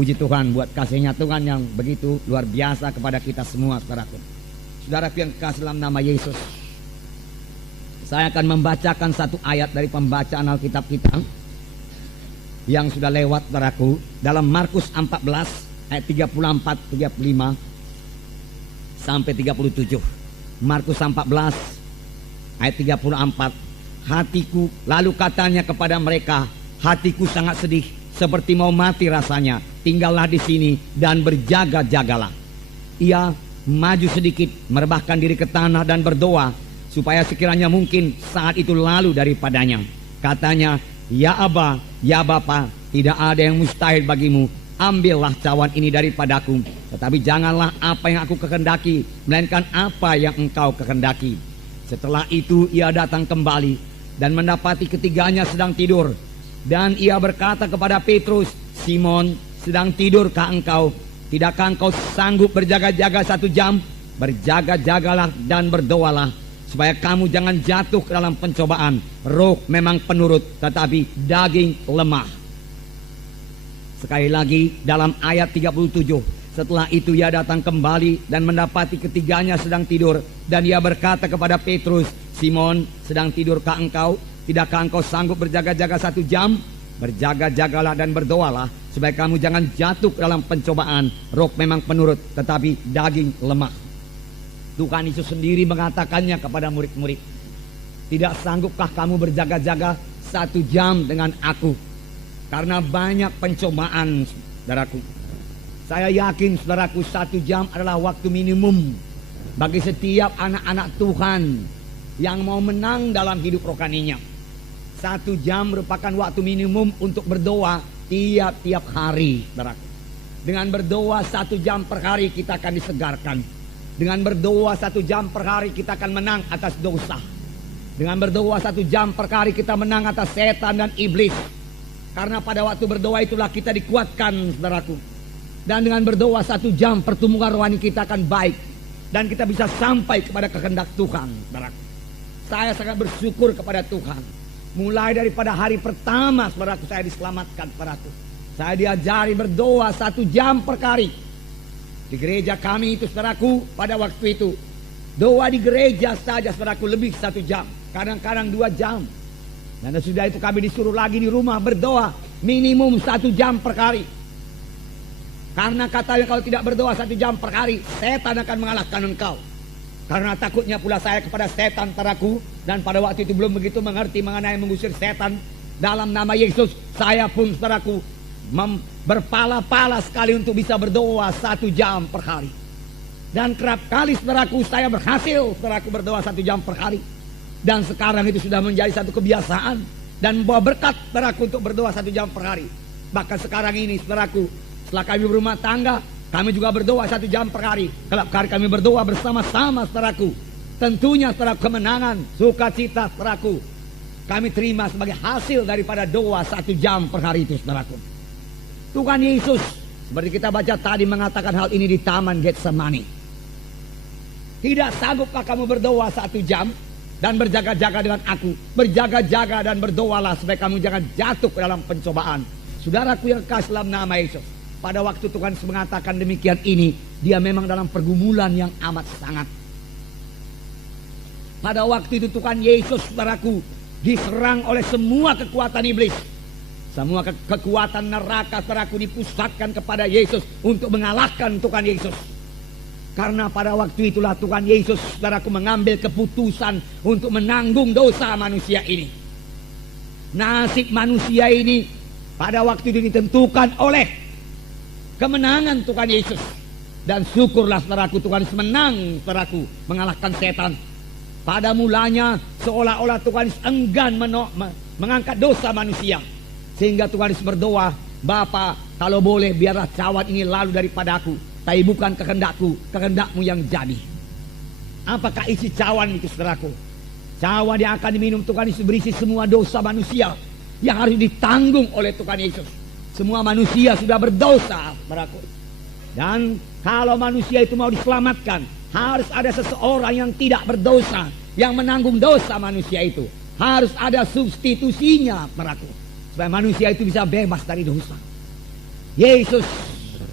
Puji Tuhan buat kasihnya Tuhan yang begitu luar biasa kepada kita semua, saudaraku. Saudaraku yang kasih dalam nama Yesus, saya akan membacakan satu ayat dari pembacaan Alkitab kita yang sudah lewat, saudaraku, dalam Markus 14 ayat 34, 35 sampai 37. Markus 14 ayat 34. Hatiku, lalu katanya kepada mereka, hatiku sangat sedih, seperti mau mati rasanya. Tinggallah di sini dan berjaga-jagalah. Ia maju sedikit, merebahkan diri ke tanah dan berdoa, supaya sekiranya mungkin saat itu lalu daripadanya. Katanya, ya Aba, ya Bapa, tidak ada yang mustahil bagimu. Ambillah cawan ini daripadaku, tetapi janganlah apa yang aku kehendaki, melainkan apa yang engkau kehendaki. Setelah itu ia datang kembali dan mendapati ketiganya sedang tidur. Dan ia berkata kepada Petrus, Simon, sedang tidurkah engkau? Tidakkah engkau sanggup berjaga-jaga 1 jam? Berjaga-jagalah dan berdoalah, supaya kamu jangan jatuh ke dalam pencobaan. Roh memang penurut, tetapi daging lemah. Sekali lagi dalam ayat 37. Setelah itu ia datang kembali dan mendapati ketiganya sedang tidur. Dan ia berkata kepada Petrus, Simon, sedang tidurkah engkau? Tidakkah engkau sanggup berjaga-jaga 1 jam? Berjaga-jagalah dan berdoalah, supaya kamu jangan jatuh ke dalam pencobaan. Roh memang penurut, tetapi daging lemah. Tuhan Yesus sendiri mengatakannya kepada murid-murid, tidak sanggupkah kamu berjaga-jaga 1 jam dengan aku? Karena banyak pencobaan, saudaraku. Saya yakin, saudaraku, 1 jam adalah waktu minimum bagi setiap anak-anak Tuhan yang mau menang dalam hidup rohaninya. 1 jam merupakan waktu minimum untuk berdoa tiap-tiap hari, saudaraku. Dengan berdoa 1 jam per hari kita akan disegarkan. Dengan berdoa 1 jam per hari kita akan menang atas dosa. Dengan berdoa 1 jam per hari kita menang atas setan dan iblis. Karena pada waktu berdoa itulah kita dikuatkan, saudaraku. Dan dengan berdoa 1 jam pertumbuhan rohani kita akan baik. Dan kita bisa sampai kepada kehendak Tuhan, saudaraku. Saya sangat bersyukur kepada Tuhan. Mulai daripada hari pertama, saudaraku, saya diselamatkan, saudaraku. Saya diajari berdoa 1 jam per hari. Di gereja kami itu, saudaraku, pada waktu itu doa di gereja saja, saudaraku, lebih 1 jam, kadang-kadang 2 jam. Dan sudah itu kami disuruh lagi di rumah berdoa minimum 1 jam per hari. Karena katanya kalau tidak berdoa 1 jam per hari, setan akan mengalahkan engkau. Karena takutnya pula saya kepada setan, saudaraku, dan pada waktu itu belum begitu mengerti mengenai mengusir setan. Dalam nama Yesus, saya pun, saudaraku, berpala-pala sekali untuk bisa berdoa 1 jam per hari. Dan kerap kali, saudaraku, saya berhasil, saudaraku, berdoa 1 jam per hari. Dan sekarang itu sudah menjadi satu kebiasaan dan membawa berkat, saudaraku, untuk berdoa 1 jam per hari. Bahkan sekarang ini, saudaraku, setelah kami berumah tangga, kami juga berdoa 1 jam per hari. Kalau hari kami berdoa bersama-sama, saudaraku, tentunya, saudaraku, kemenangan, sukacita, saudaraku, kami terima sebagai hasil daripada doa 1 jam per hari itu, saudaraku. Tuhan Yesus, seperti kita baca tadi, mengatakan hal ini di Taman Getsemani. Tidak sanggupkah kamu berdoa 1 jam dan berjaga-jaga dengan aku? Berjaga-jaga dan berdoalah, supaya kamu jangan jatuh ke dalam pencobaan. Saudaraku yang kasih dalam nama Yesus, pada waktu Tuhan mengatakan demikian ini, dia memang dalam pergumulan yang amat sangat. Pada waktu itu Tuhan Yesus, saudaraku, diserang oleh semua kekuatan iblis. Semua kekuatan neraka, saudaraku, dipusatkan kepada Yesus untuk mengalahkan Tuhan Yesus. Karena pada waktu itulah Tuhan Yesus, saudaraku, mengambil keputusan untuk menanggung dosa manusia ini. Nasib manusia ini pada waktu itu ditentukan oleh kemenangan Tuhan Yesus. Dan syukurlah, saudaraku, Tuhan Yesus menang, saudaraku, mengalahkan setan. Pada mulanya seolah-olah Tuhan Yesus enggan mengangkat dosa manusia. Sehingga Tuhan Yesus berdoa, Bapa, kalau boleh biarlah cawan ini lalu daripadaku, tapi bukan kehendakku, kehendakmu yang jadi. Apakah isi cawan itu, saudaraku? Cawan yang akan diminum Tuhan Yesus berisi semua dosa manusia yang harus ditanggung oleh Tuhan Yesus. Semua manusia sudah berdosa, saudaraku. Dan kalau manusia itu mau diselamatkan, harus ada seseorang yang tidak berdosa, yang menanggung dosa manusia itu. Harus ada substitusinya, saudaraku, supaya manusia itu bisa bebas dari dosa. Yesus,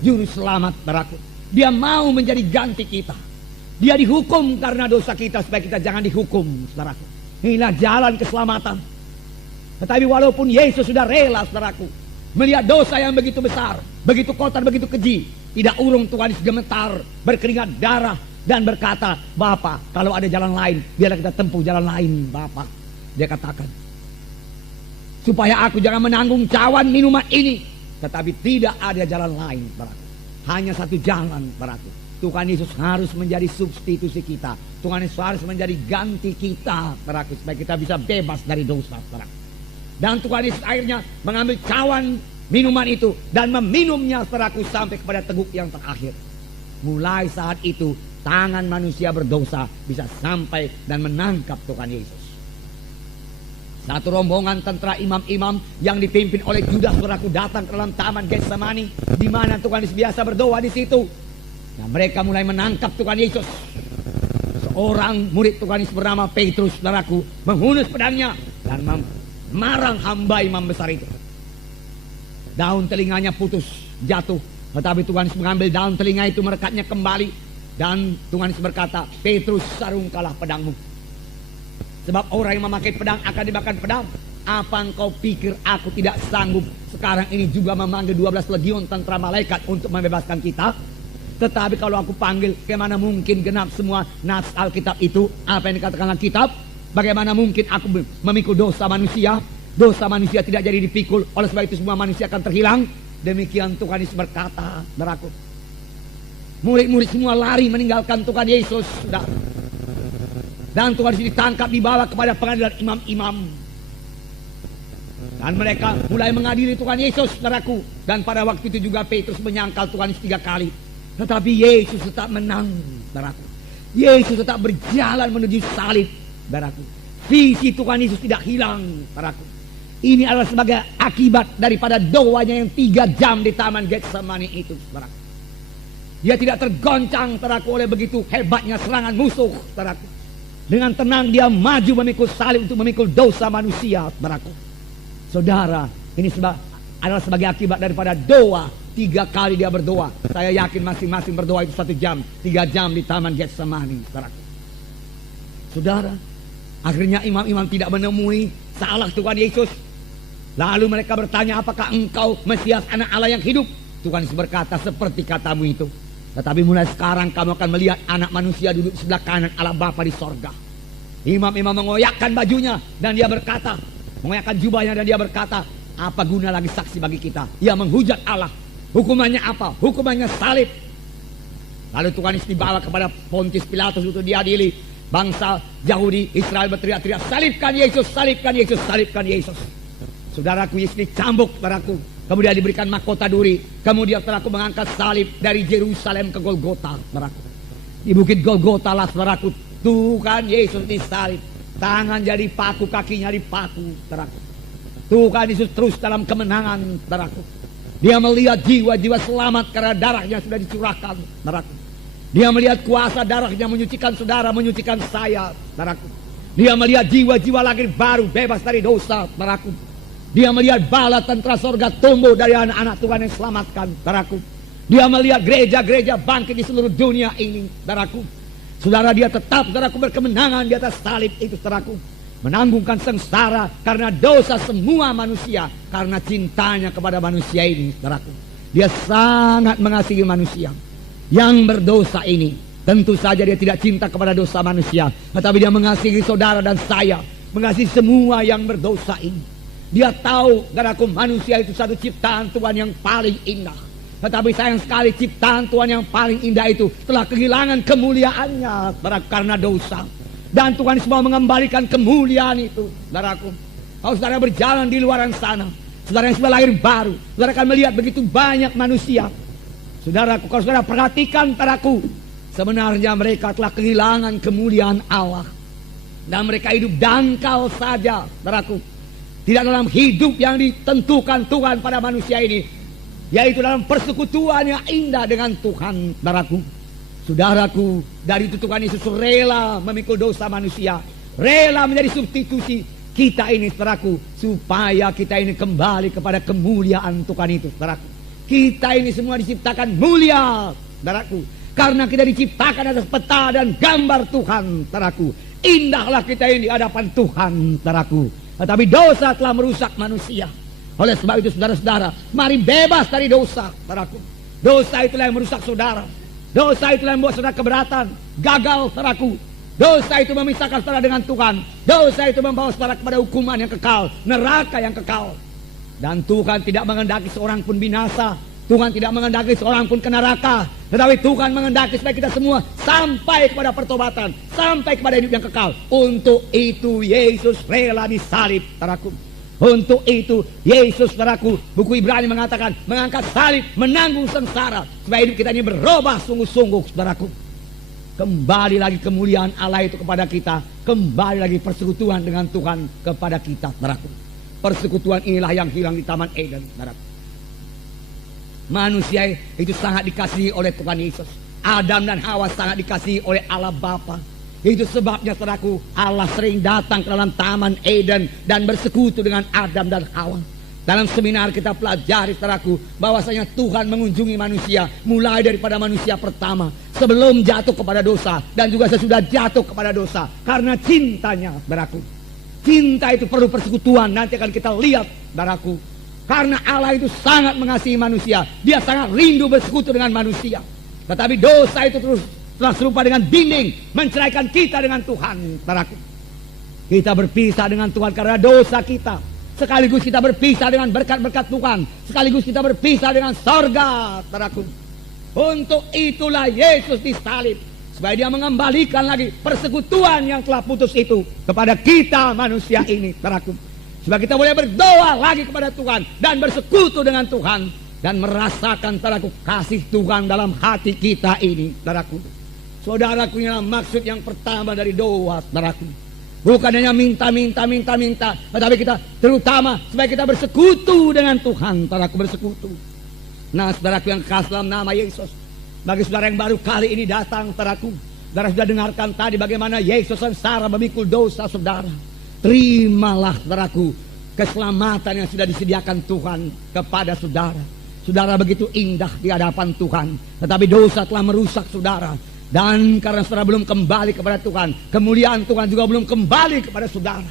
juru selamat, saudaraku. Dia mau menjadi ganti kita. Dia dihukum karena dosa kita supaya kita jangan dihukum, saudaraku. Inilah jalan keselamatan. Tetapi walaupun Yesus sudah rela, saudaraku, melihat dosa yang begitu besar, begitu kotor, begitu keji, tidak urung Tuhan Yesus gemetar, berkeringat darah, dan berkata, Bapa, kalau ada jalan lain, biarlah kita tempuh jalan lain, Bapa. Dia katakan, supaya aku jangan menanggung cawan minuman ini. Tetapi tidak ada jalan lain, saudaraku. Hanya satu jalan, saudaraku. Tuhan Yesus harus menjadi substitusi kita. Tuhan Yesus harus menjadi ganti kita, saudaraku, supaya kita bisa bebas dari dosa, saudaraku. Dan Tuhan Yesus akhirnya mengambil cawan minuman itu dan meminumnya, saudaraku, sampai kepada teguk yang terakhir. Mulai saat itu tangan manusia berdosa bisa sampai dan menangkap Tuhan Yesus. Satu rombongan tentara imam-imam yang dipimpin oleh Judas, saudaraku, datang ke dalam taman Getsemani, di mana Tuhan Yesus biasa berdoa di situ. Nah, mereka mulai menangkap Tuhan Yesus. Seorang murid Tuhan Yesus bernama Petrus, saudaraku, menghunus pedangnya dan marang hamba imam besar itu. Daun telinganya putus, jatuh. Tetapi Tuhan Yesus mengambil daun telinga itu, merekatnya kembali. Dan Tuhan Yesus berkata, Petrus, sarungkanlah pedangmu. Sebab orang yang memakai pedang akan dimakan pedang. Apa engkau pikir aku tidak sanggup sekarang ini juga memanggil 12 legiun tentara malaikat untuk membebaskan kita? Tetapi kalau aku panggil, bagaimana mungkin genap semua nas Alkitab itu? Apa yang dikatakan Alkitab? Bagaimana mungkin aku memikul dosa manusia? Dosa manusia tidak jadi dipikul, oleh sebab itu semua manusia akan terhilang. Demikian Tuhan Yesus berkata, saudaraku. Murid-murid semua lari meninggalkan Tuhan Yesus. Dan Tuhan Yesus ditangkap, dibawa kepada pengadilan imam-imam. Dan mereka mulai mengadili Tuhan Yesus, saudaraku. Dan pada waktu itu juga Petrus menyangkal Tuhan Yesus 3 kali. Tetapi Yesus tetap menang, saudaraku. Yesus tetap berjalan menuju salib, saudaraku. Visi Tuhan Yesus tidak hilang, saudaraku. Ini adalah sebagai akibat daripada doanya yang 3 jam di taman Getsemani itu, saudaraku. Dia tidak tergoncang, saudaraku, oleh begitu hebatnya serangan musuh, saudaraku. Dengan tenang dia maju memikul salib untuk memikul dosa manusia, saudaraku. Saudara, ini adalah sebagai akibat daripada doa. 3 kali dia berdoa. Saya yakin masing-masing berdoa itu 1 jam. 3 jam di taman Getsemani, saudaraku. Saudara, akhirnya imam-imam tidak menemui salah Tuhan Yesus. Lalu mereka bertanya, apakah engkau Mesias, anak Allah yang hidup? Tuhan Yesus berkata, seperti katamu itu. Tetapi mulai sekarang kamu akan melihat anak manusia duduk sebelah kanan Allah Bapa di sorga. Imam-imam mengoyakkan bajunya dan dia berkata, mengoyakkan jubahnya dan dia berkata, apa guna lagi saksi bagi kita? Ia menghujat Allah. Hukumannya apa? Hukumannya salib. Lalu Tuhan Yesus dibawa kepada Pontius Pilatus untuk diadili. Bangsa Yahudi Israel berteriak-teriak, salibkan Yesus, salibkan Yesus, salibkan Yesus. Saudaraku, Yesus dicambuk, saudaraku. Kemudian diberikan mahkota duri. Kemudian saudaraku mengangkat salib dari Yerusalem ke Golgota, saudaraku. Di bukit Golgota lah, saudaraku, Tuhan Yesus disalib. Tangan jadi paku, kakinya dipaku, saudaraku. Tuhan Yesus terus dalam kemenangan, saudaraku. Dia melihat jiwa-jiwa selamat karena darahnya sudah dicurahkan, saudaraku. Dia melihat kuasa darahnya menyucikan saudara, menyucikan saya, saudaraku. Dia melihat jiwa-jiwa lahir baru, bebas dari dosa, saudaraku. Dia melihat bala tentara sorga tumbuh dari anak-anak Tuhan yang selamatkan, saudaraku. Dia melihat gereja-gereja bangkit di seluruh dunia ini, saudaraku. Saudara, dia tetap, saudaraku, berkemenangan di atas salib itu, saudaraku. Menanggungkan sengsara karena dosa semua manusia, karena cintanya kepada manusia ini, saudaraku. Dia sangat mengasihi manusia yang berdosa ini. Tentu saja dia tidak cinta kepada dosa manusia, tetapi dia mengasihi saudara dan saya, mengasihi semua yang berdosa ini. Dia tahu, saudaraku, manusia itu satu ciptaan Tuhan yang paling indah. Tetapi sayang sekali ciptaan Tuhan yang paling indah itu telah kehilangan kemuliaannya, saudaraku, karena dosa. Dan Tuhan semua mengembalikan kemuliaan itu, saudaraku. Kalau saudara berjalan di luaran sana, saudara yang sudah lahir baru, saudara akan melihat begitu banyak manusia. Saudaraku, kalau saudara perhatikan, saudaraku, sebenarnya mereka telah kehilangan kemuliaan Allah. Dan mereka hidup dangkal saja, saudaraku. Tidak dalam hidup yang ditentukan Tuhan pada manusia ini, yaitu dalam persekutuan yang indah dengan Tuhan, saudaraku. Saudaraku, dari itu Tuhan Yesus rela memikul dosa manusia, rela menjadi substitusi kita ini, saudaraku, supaya kita ini kembali kepada kemuliaan Tuhan itu, saudaraku. Kita ini semua diciptakan mulia, saudaraku. Karena kita diciptakan atas peta dan gambar Tuhan, saudaraku. Indahlah kita ini di hadapan Tuhan, saudaraku. Tetapi dosa telah merusak manusia. Oleh sebab itu saudara-saudara, mari bebas dari dosa, saudaraku. Dosa itulah yang merusak saudara. Dosa itulah yang membuat saudara keberatan, gagal, saudaraku. Dosa itu memisahkan saudara dengan Tuhan. Dosa itu membawa saudara kepada hukuman yang kekal, neraka yang kekal. Dan Tuhan tidak menghendaki seorang pun binasa. Tuhan tidak menghendaki seorang pun ke neraka. Tetapi Tuhan menghendaki supaya kita semua sampai kepada pertobatan, sampai kepada hidup yang kekal. Untuk itu Yesus rela disalib, saudaraku. Untuk itu Yesus, saudaraku, buku Ibrani mengatakan mengangkat salib, menanggung sengsara, supaya hidup kita ini berubah sungguh-sungguh, saudaraku. Kembali lagi kemuliaan Allah itu kepada kita. Kembali lagi persekutuan dengan Tuhan kepada kita, saudaraku. Persekutuan inilah yang hilang di Taman Eden, saudaraku. Manusia itu sangat dikasihi oleh Tuhan Yesus. Adam dan Hawa sangat dikasihi oleh Allah Bapa. Itu sebabnya, saudaraku, Allah sering datang ke dalam Taman Eden dan bersekutu dengan Adam dan Hawa. Dalam seminar kita pelajari, saudaraku, bahwasanya Tuhan mengunjungi manusia mulai daripada manusia pertama, sebelum jatuh kepada dosa dan juga sesudah jatuh kepada dosa, karena cintanya, saudaraku. Cinta itu perlu persekutuan. Nanti akan kita lihat, saudaraku. Karena Allah itu sangat mengasihi manusia, Dia sangat rindu bersekutu dengan manusia. Tetapi dosa itu terus telah serupa dengan dinding menceraikan kita dengan Tuhan, saudaraku. Kita berpisah dengan Tuhan karena dosa kita. Sekaligus kita berpisah dengan berkat-berkat Tuhan. Sekaligus kita berpisah dengan sorga, saudaraku. Untuk itulah Yesus disalib, supaya Dia mengembalikan lagi persekutuan yang telah putus itu kepada kita manusia ini, saudaraku. Supaya kita boleh berdoa lagi kepada Tuhan dan bersekutu dengan Tuhan dan merasakan, saudaraku, kasih Tuhan dalam hati kita ini, saudaraku. Saudaraku, inilah maksud yang pertama dari doa, saudaraku. Bukan hanya minta, tetapi kita terutama supaya kita bersekutu dengan Tuhan, saudaraku, bersekutu. Nah, saudaraku yang kasih dalam nama Yesus, bagi saudara yang baru kali ini datang, saudaraku, saudara sudah dengarkan tadi bagaimana Yesus sengsara memikul dosa saudara. Terimalah, saudaraku, keselamatan yang sudah disediakan Tuhan kepada saudara. Saudara begitu indah di hadapan Tuhan, tetapi dosa telah merusak saudara. Dan karena saudara belum kembali kepada Tuhan, kemuliaan Tuhan juga belum kembali kepada saudara.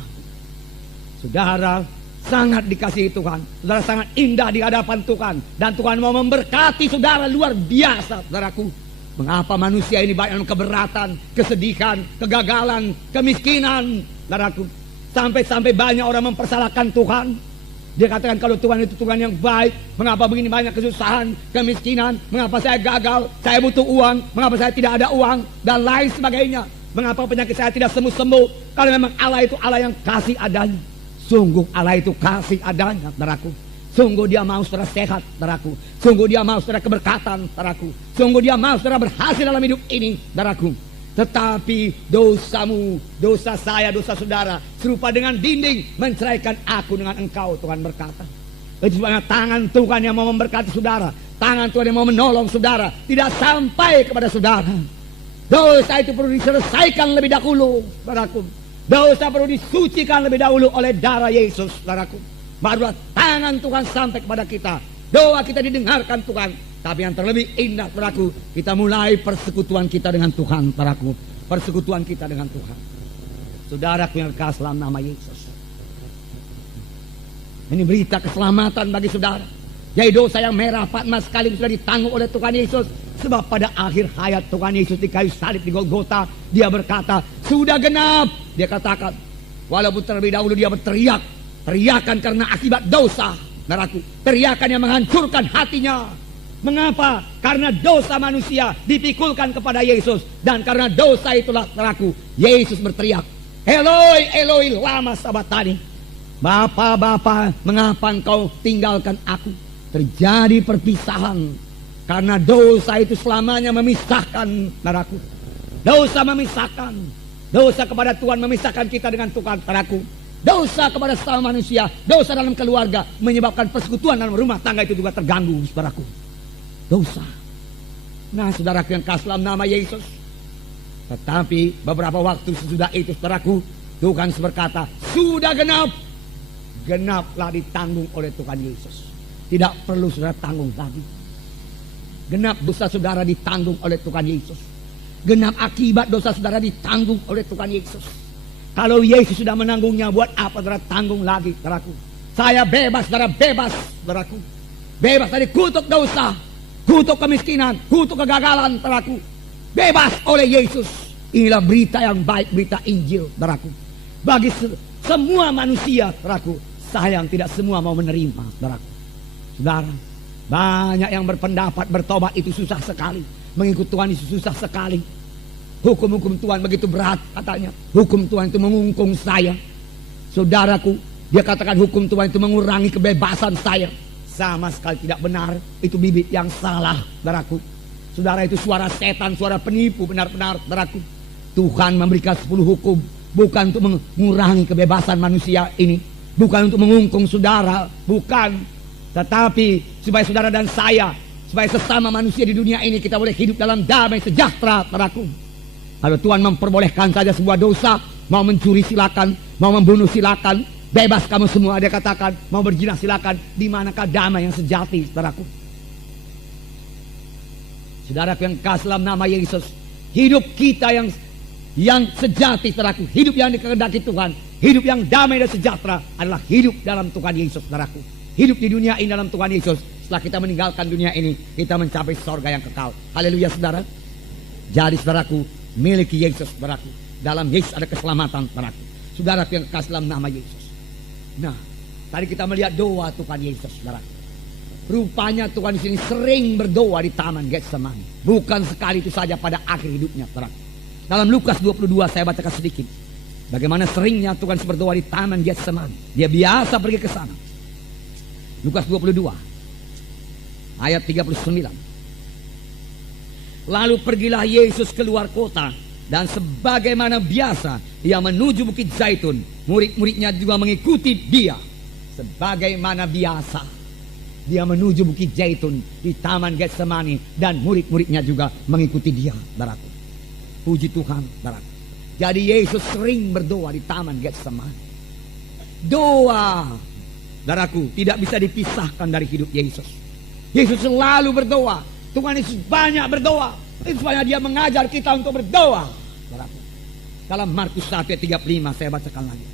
Saudara sangat dikasihi Tuhan, saudara sangat indah di hadapan Tuhan, dan Tuhan mau memberkati saudara luar biasa, saudaraku. Mengapa manusia ini banyak keberatan, kesedihan, kegagalan, kemiskinan, saudaraku. Sampai-sampai banyak orang mempersalahkan Tuhan. Dia katakan kalau Tuhan itu Tuhan yang baik, mengapa begini banyak kesusahan, kemiskinan, mengapa saya gagal, saya butuh uang, mengapa saya tidak ada uang, dan lain sebagainya. Mengapa penyakit saya tidak sembuh-sembuh, kalau memang Allah itu Allah yang kasih adanya. Sungguh Allah itu kasih adanya, saudaraku. Sungguh Dia mau saudara sehat, saudaraku. Sungguh Dia mau saudara keberkatan, saudaraku. Sungguh Dia mau saudara berhasil dalam hidup ini, saudaraku. Tetapi dosamu, dosa saya, dosa saudara serupa dengan dinding menceraikan aku dengan engkau, Tuhan berkata. Itu sebabnya tangan Tuhan yang mau memberkati saudara, tangan Tuhan yang mau menolong saudara tidak sampai kepada saudara. Dosa itu perlu diselesaikan lebih dahulu, saudaraku. Dosa perlu disucikan lebih dahulu oleh darah Yesus, saudaraku. Barulah tangan Tuhan sampai kepada kita. Doa kita didengarkan Tuhan. Tapi yang terlebih indah, saudaraku, kita mulai persekutuan kita dengan Tuhan, saudaraku. Persekutuan kita dengan Tuhan. Saudaraku yang kasih dalam nama Yesus. Ini berita keselamatan bagi saudara. Jadi dosa yang merah patma sekali sudah ditanggung oleh Tuhan Yesus. Sebab pada akhir hayat Tuhan Yesus di kayu salib di Golgota, Dia berkata, sudah genap. Dia katakan, walaupun terlebih dahulu Dia berteriak, teriakan karena akibat dosa, saudaraku. Teriakan yang menghancurkan hatinya. Mengapa? Karena dosa manusia dipikulkan kepada Yesus. Dan karena dosa itulah, saudaraku, Yesus berteriak, Eloi, Eloi, lama sabatani. Bapa, Bapa, mengapa engkau tinggalkan aku? Terjadi perpisahan. Karena dosa itu selamanya memisahkan, saudaraku. Dosa memisahkan. Dosa kepada Tuhan memisahkan kita dengan Tuhan, saudaraku. Dosa kepada sesama manusia, dosa dalam keluarga menyebabkan persekutuan dalam rumah tangga itu juga terganggu, saudaraku. Dosa. Nah, saudaraku yang kasih dalam nama Yesus. Tetapi beberapa waktu sesudah itu, saudaraku, Tuhan berkata, sudah genap. Genaplah ditanggung oleh Tuhan Yesus. tidak perlu saudara tanggung lagi. Genap dosa saudara ditanggung oleh Tuhan Yesus. Genap akibat dosa saudara ditanggung oleh Tuhan Yesus. Kalau Yesus sudah menanggungnya, buat apa saudara tanggung lagi, saudaraku? Saya bebas, saudara bebas, saudaraku. Bebas dari kutuk dosa, kutuk kemiskinan, kutuk kegagalan, saudaraku. Bebas oleh Yesus. Inilah berita yang baik, berita Injil, saudaraku. Bagi semua manusia, saudaraku. Sayang tidak semua mau menerima, saudaraku. Saudara, banyak yang berpendapat bertobat itu susah sekali. Mengikut Tuhan itu susah sekali. Hukum-hukum Tuhan begitu berat katanya. Hukum Tuhan itu mengungkung saya. Saudaraku, dia katakan hukum Tuhan itu mengurangi kebebasan saya. Sama sekali tidak benar. Itu bibit yang salah, saudaraku. Saudara, itu suara setan, suara penipu benar-benar, saudaraku. Tuhan memberikan 10 hukum bukan untuk mengurangi kebebasan manusia ini, bukan untuk mengungkung saudara, bukan. Tetapi supaya saudara dan saya, supaya sesama manusia di dunia ini kita boleh hidup dalam damai sejahtera, saudaraku. Kalau Tuhan memperbolehkan saja sebuah dosa, mau mencuri silakan, mau membunuh silakan, bebas kamu semua, dia katakan, mau berzina silakan. Di manakah damai yang sejati, saudaraku? Saudara yang kasih dalam nama Yesus, hidup kita yang sejati, saudaraku, hidup yang dikehendaki Tuhan, hidup yang damai dan sejahtera adalah hidup dalam Tuhan Yesus, saudaraku. Hidup di dunia ini dalam Tuhan Yesus. Setelah kita meninggalkan dunia ini, kita mencapai sorga yang kekal. Haleluya, saudara. Jadi saudaraku, miliki Yesus, saudaraku. Dalam Yesus ada keselamatan, saudaraku. Saudara yang kasih dalam nama Yesus. Nah, tadi kita melihat doa Tuhan Yesus, saudaraku. Rupanya Tuhan di sini sering berdoa di Taman Getsemani. Bukan sekali itu saja pada akhir hidupnya, saudaraku. Dalam Lukas 22 saya bacakan sedikit. Bagaimana seringnya Tuhan berdoa di Taman Getsemani. Dia biasa pergi ke sana. Lukas 22 ayat 39. Lalu pergilah Yesus keluar kota, dan sebagaimana biasa ia menuju Bukit Zaitun. Murid-muridnya juga mengikuti dia. Sebagaimana biasa dia menuju Bukit Zaitun di Taman Getsemani, dan murid-muridnya juga mengikuti dia, saudaraku. Puji Tuhan, saudaraku. Jadi Yesus sering berdoa di Taman Getsemani. Doa, saudaraku, tidak bisa dipisahkan dari hidup Yesus. Yesus selalu berdoa. Tuhan Yesus banyak berdoa. Itu supaya dia mengajar kita untuk berdoa, saudaraku. Dalam Markus 1 ayat 35 saya bacakan lagi.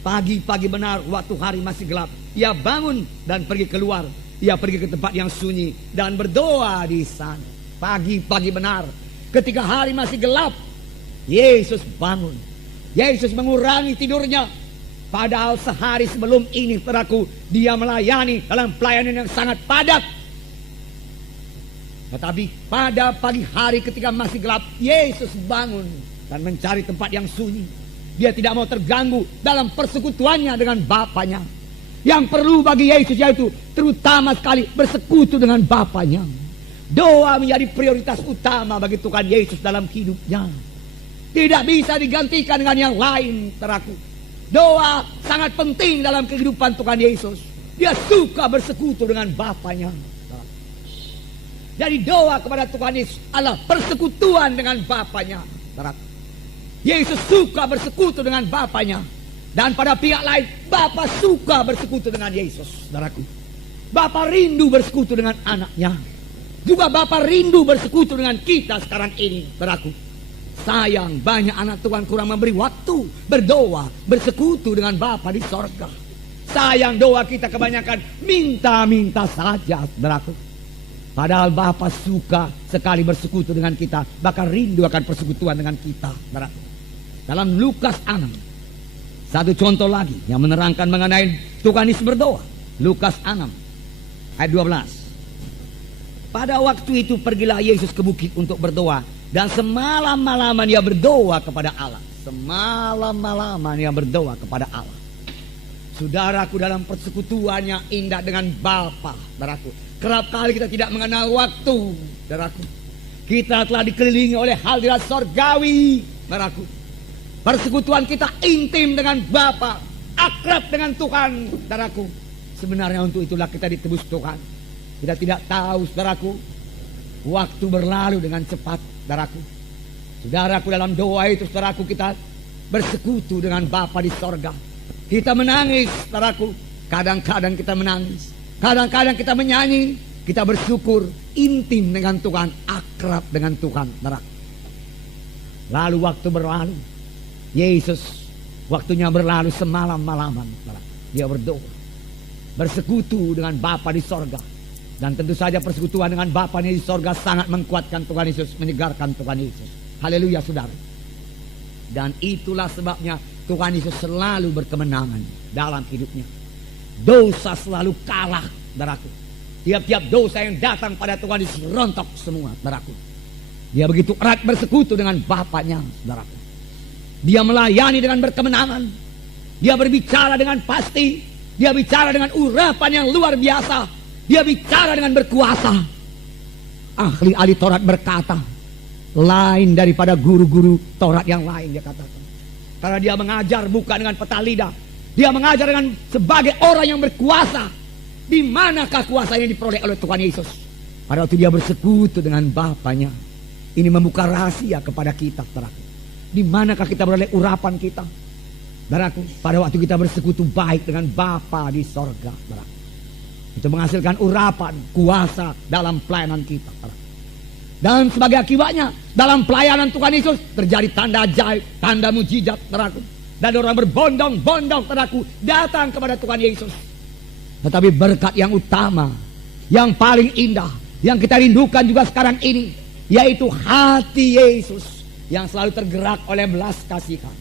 Pagi-pagi benar, waktu hari masih gelap, ia bangun dan pergi keluar. Ia pergi ke tempat yang sunyi dan berdoa di sana. Pagi-pagi benar, ketika hari masih gelap, Yesus bangun. Yesus mengurangi tidurnya. Padahal sehari sebelum ini, saudaraku, dia melayani dalam pelayanan yang sangat padat. Tetapi pada pagi hari ketika masih gelap, Yesus bangun dan mencari tempat yang sunyi. Dia tidak mau terganggu dalam persekutuannya dengan Bapanya. Yang perlu bagi Yesus yaitu terutama sekali bersekutu dengan Bapanya. Doa menjadi prioritas utama bagi Tuhan Yesus dalam hidupnya. Tidak bisa digantikan dengan yang lain, saudaraku. Doa sangat penting dalam kehidupan Tuhan Yesus. Dia suka bersekutu dengan Bapanya. Jadi doa kepada Tuhan Yesus adalah persekutuan dengan Bapanya. Yesus suka bersekutu dengan Bapanya. Dan pada pihak lain, Bapa suka bersekutu dengan Yesus, saudaraku. Bapa rindu bersekutu dengan anaknya. Juga Bapa rindu bersekutu dengan kita sekarang ini, saudaraku. Sayang, banyak anak Tuhan kurang memberi waktu berdoa, bersekutu dengan Bapa di sorga. Sayang, doa kita kebanyakan minta-minta saja, saudaraku. Padahal Bapa suka sekali bersekutu dengan kita, bahkan rindu akan persekutuan dengan kita, saudaraku. Dalam Lukas 6, satu contoh lagi yang menerangkan mengenai Tuhan Yesus berdoa. Lukas 6 ayat 12. Pada waktu itu pergilah Yesus ke bukit untuk berdoa. Dan semalam-malaman ia berdoa kepada Allah. Semalam-malaman ia berdoa kepada Allah. Saudaraku, dalam persekutuannya indah dengan Bapa, saudaraku. Kerap kali kita tidak mengenal waktu, saudaraku. Kita telah dikelilingi oleh hadirat sorgawi, saudaraku. Persekutuan kita intim dengan Bapa, akrab dengan Tuhan, saudaraku. Sebenarnya untuk itulah kita ditebus Tuhan. Kita tidak tahu, saudaraku, waktu berlalu dengan cepat, saudaraku. Saudaraku, dalam doa itu, saudaraku, kita bersekutu dengan Bapa di sorga. Kita menangis, saudaraku. Kadang-kadang kita menangis. Kadang-kadang kita menyanyi, kita bersyukur, intim dengan Tuhan, akrab dengan Tuhan. Lalu waktu berlalu, Yesus waktunya berlalu semalam-malaman. Dia berdoa, bersekutu dengan Bapa di sorga. Dan tentu saja persekutuan dengan Bapanya di sorga sangat menguatkan Tuhan Yesus, menyegarkan Tuhan Yesus. Haleluya saudara. Dan itulah sebabnya Tuhan Yesus selalu berkemenangan dalam hidupnya. Dosa selalu kalah, saudaraku. Tiap-tiap dosa yang datang pada Tuhan Yesus rontok semua, saudaraku. Dia begitu erat bersekutu dengan Bapanya, saudaraku. Dia melayani dengan berkemenangan. Dia berbicara dengan pasti. Dia bicara dengan urapan yang luar biasa. Dia bicara dengan berkuasa. Ahli-ahli Taurat berkata, lain daripada guru-guru Taurat yang lain, dia katakan. Karena dia mengajar bukan dengan peta lidah. Dia mengajar dengan sebagai orang yang berkuasa. Di manakah kuasa yang diperoleh oleh Tuhan Yesus? Pada waktu dia bersekutu dengan Bapanya. Ini membuka rahasia kepada kita, saudaraku. Di manakah kita beroleh urapan kita? Saudaraku, pada waktu kita bersekutu baik dengan Bapa di sorga, saudaraku. Itu menghasilkan urapan, kuasa dalam pelayanan kita, saudaraku. Dan sebagai akibatnya, dalam pelayanan Tuhan Yesus terjadi tanda ajaib, tanda mujizat, saudaraku. Dan orang berbondong-bondong, saudaraku, datang kepada Tuhan Yesus. Tetapi berkat yang utama, yang paling indah, yang kita rindukan juga sekarang ini, yaitu hati Yesus yang selalu tergerak oleh belas kasihan.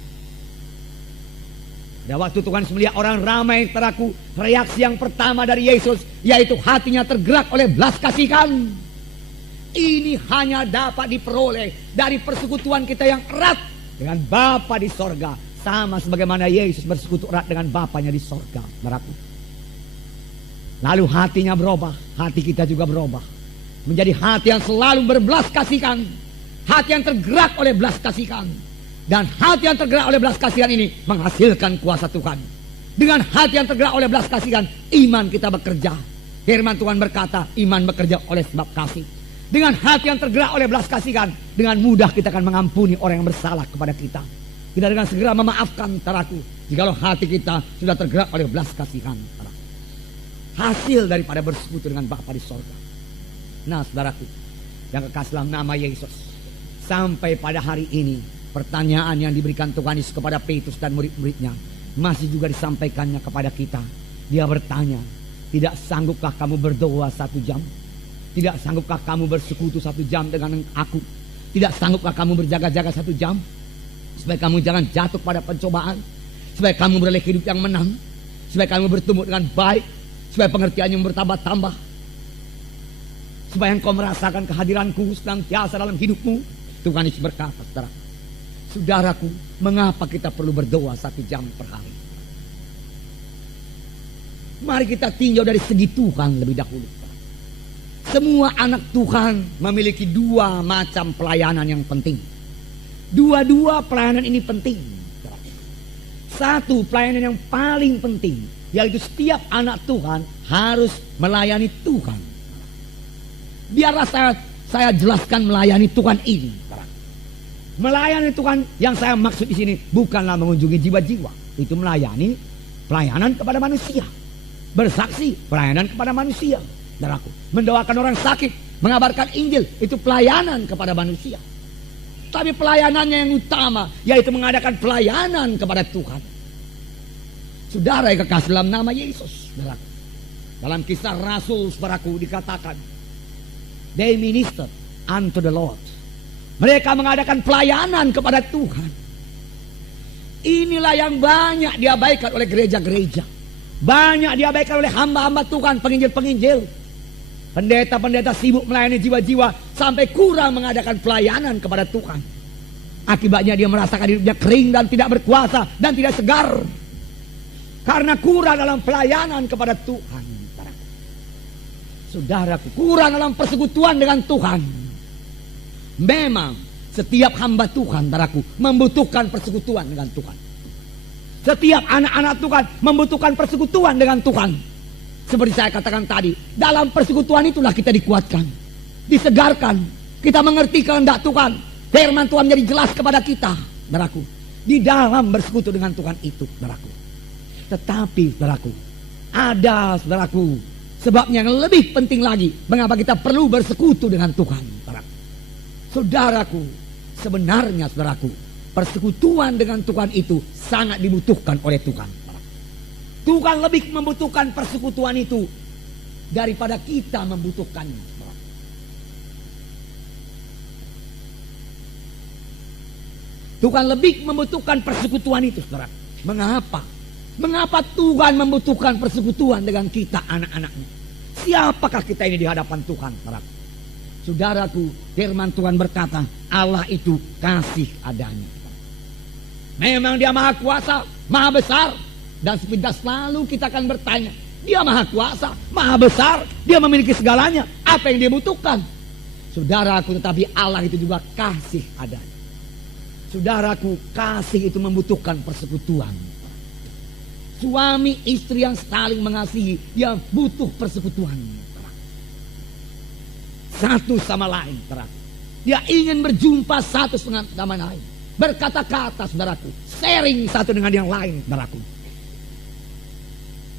Dan waktu Tuhan Yesus melihat orang ramai, saudaraku, reaksi yang pertama dari Yesus, yaitu hatinya tergerak oleh belas kasihan. Ini hanya dapat diperoleh dari persekutuan kita yang erat dengan Bapa di sorga. Sama sebagaimana Yesus bersekutu erat dengan Bapanya di sorga. Saudaraku. Lalu hatinya berubah, hati kita juga berubah. Menjadi hati yang selalu berbelas kasihan. Hati yang tergerak oleh belas kasihan. Dan hati yang tergerak oleh belas kasihan ini menghasilkan kuasa Tuhan. Dengan hati yang tergerak oleh belas kasihan, iman kita bekerja. Firman Tuhan berkata, iman bekerja oleh sebab kasih. Dengan hati yang tergerak oleh belas kasihan, dengan mudah kita akan mengampuni orang yang bersalah kepada kita. Kita dengan segera memaafkan, saudaraku, jikalau hati kita sudah tergerak oleh belas kasihan. Hasil daripada bersekutu dengan Bapa di sorga. Nah, saudaraku, yang kekasih dalam nama Yesus, sampai pada hari ini, pertanyaan yang diberikan Tuhan Yesus kepada Petrus dan murid-muridnya masih juga disampaikannya kepada kita. Dia bertanya, tidak sanggupkah kamu berdoa 1 jam? Tidak sanggupkah kamu bersekutu 1 jam dengan aku? Tidak sanggupkah kamu berjaga-jaga 1 jam? Supaya kamu jangan jatuh pada pencobaan. Supaya kamu beroleh hidup yang menang. Supaya kamu bertumbuh dengan baik. Supaya pengertianmu bertambah-tambah. Supaya engkau merasakan kehadiranku senantiasa dalam hidupmu. Tuhan Yesus berkata, saudaraku, mengapa kita perlu berdoa 1 jam per hari? Mari kita tinjau dari segi Tuhan lebih dahulu. Semua anak Tuhan memiliki 2 macam pelayanan yang penting. Dua-dua pelayanan ini penting. Satu pelayanan yang paling penting, yaitu setiap anak Tuhan harus melayani Tuhan. Biarlah saya jelaskan melayani Tuhan ini. Melayani Tuhan yang saya maksud di sini bukanlah mengunjungi jiwa-jiwa. Itu melayani pelayanan kepada manusia. Bersaksi pelayanan kepada manusia. Saudaraku, mendoakan orang sakit, mengabarkan Injil, itu pelayanan kepada manusia. Tapi pelayanannya yang utama, yaitu mengadakan pelayanan kepada Tuhan. Saudara yang kekasih dalam nama Yesus, saudaraku. Dalam kisah Rasul, saudaraku, dikatakan, they minister unto the Lord. Mereka mengadakan pelayanan kepada Tuhan. Inilah yang banyak diabaikan oleh gereja-gereja. Banyak diabaikan oleh hamba-hamba Tuhan, penginjil-penginjil. Pendeta-pendeta sibuk melayani jiwa-jiwa sampai kurang mengadakan pelayanan kepada Tuhan. Akibatnya dia merasakan hidupnya kering dan tidak berkuasa dan tidak segar. Karena kurang dalam pelayanan kepada Tuhan. Saudaraku, kurang dalam persekutuan dengan Tuhan. Memang setiap hamba Tuhan, saudaraku, membutuhkan persekutuan dengan Tuhan. Setiap anak-anak Tuhan membutuhkan persekutuan dengan Tuhan. Seperti saya katakan tadi, dalam persekutuan itulah kita dikuatkan, disegarkan, kita mengerti kehendak Tuhan. Firman Tuhan menjadi jelas kepada kita, saudaraku, di dalam bersekutu dengan Tuhan itu, saudaraku. Tetapi, saudaraku, ada, saudaraku, Sebabnya yang lebih penting lagi, mengapa kita perlu bersekutu dengan Tuhan, saudaraku. Saudaraku, sebenarnya saudaraku, persekutuan dengan Tuhan itu sangat dibutuhkan oleh Tuhan. Tuhan lebih membutuhkan persekutuan itu daripada kita membutuhkannya. Tuhan lebih membutuhkan persekutuan itu, saudara. Mengapa? Mengapa Tuhan membutuhkan persekutuan dengan kita, anak-anaknya? Siapakah kita ini di hadapan Tuhan, saudara? Saudaraku, firman Tuhan berkata, Allah itu kasih adanya. Memang dia maha kuasa, maha besar. Dan selalu kita akan bertanya, dia maha kuasa, maha besar, dia memiliki segalanya. Apa yang dia butuhkan? Saudaraku, tetapi Allah itu juga kasih adanya. Saudaraku, kasih itu membutuhkan persekutuan. Suami istri yang saling mengasihi, dia butuh persekutuan. Satu sama lain, saudaraku. Dia ingin berjumpa satu sama lain. Berkata-kata, saudaraku. Sharing satu dengan yang lain, saudaraku.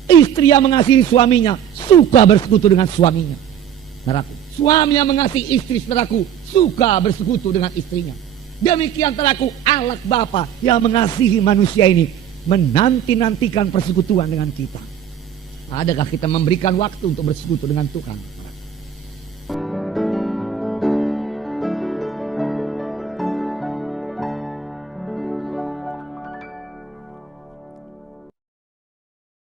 Istri yang mengasihi suaminya suka bersekutu dengan suaminya, saudaraku. Suami yang mengasihi istri, saudaraku, suka bersekutu dengan istrinya. Demikian, saudaraku, Allah Bapa yang mengasihi manusia ini menanti-nantikan persekutuan dengan kita. Adakah kita memberikan waktu untuk bersekutu dengan Tuhan?